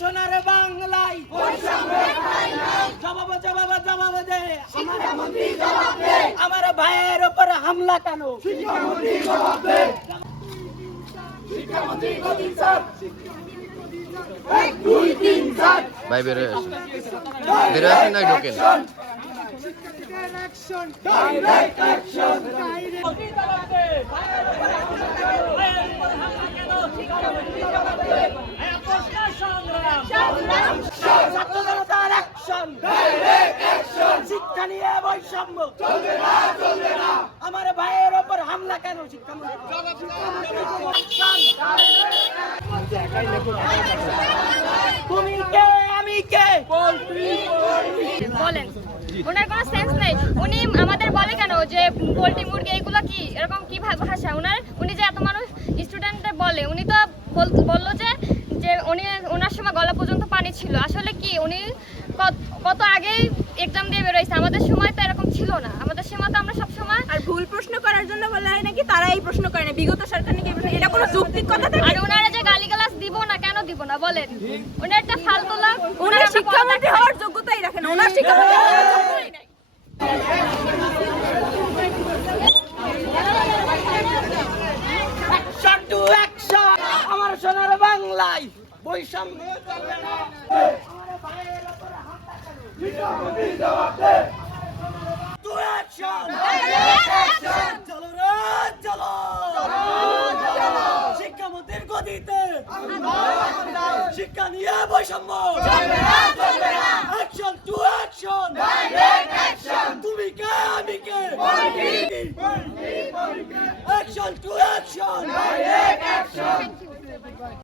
সোনার বাংলায় জবাব দে আমার ভাইয়ের উপর হামলা কেন? ভাই বেরোয় আসেন, বেরোয় আসেন নাই ঢোকেন। শিক্ষা নিয়ে বৈষম্য আমার ভাইয়ের ওপর হামলা কেন? তুমি কে আমি কে বলেন, ওনার কোনো সেন্স নেই। উনি আমাদের বলে কেন যে পোল্ট্রি মুরগি এগুলো কি এরকম কি ভাষা উনি যে এত মানুষ স্টুডেন্টদের বলে, উনি তো বললো যে উনি ওনার সময় গলা পর্যন্ত পানি ছিল। আসলে কি উনি কত আগেই এক্সাম দিয়ে বেরোইছে, আমাদের সময় তো এরকম ছিল না। আমাদের সময় তো আমরা সব সময় আর ভুল প্রশ্ন করার জন্য বলা হয় নাকি তারা এই প্রশ্ন করে না, বিগত সরকার নাকি এটা কোনো যৌক্তিক কথা থাকে? আর ওনারা যে গালিগালাজ দিব না, কেন দিব না বলেন? ওনার একটা ফালতোলা, ওনার শিক্ষামন্ত্রী হওয়ার যোগ্যতাই রাখেন, ওনার শিক্ষামন্ত্রী হওয়ার যোগ্যতাই নাই। অ্যাকশন টু অ্যাকশন আমার সোনার বাংলায় বৈষম্য চলবে না। আমার ভাইয়ের উপর হামলা কেন? টু অ্যাকশন চলো রে চলো শিক্ষামন্ত্রীর গদিতে শিক্ষা নিয়ে বৈষম্য অ্যাকশন টু অ্যাকশন তুমি কে আমি কে অ্যাকশন টু অ্যাকশন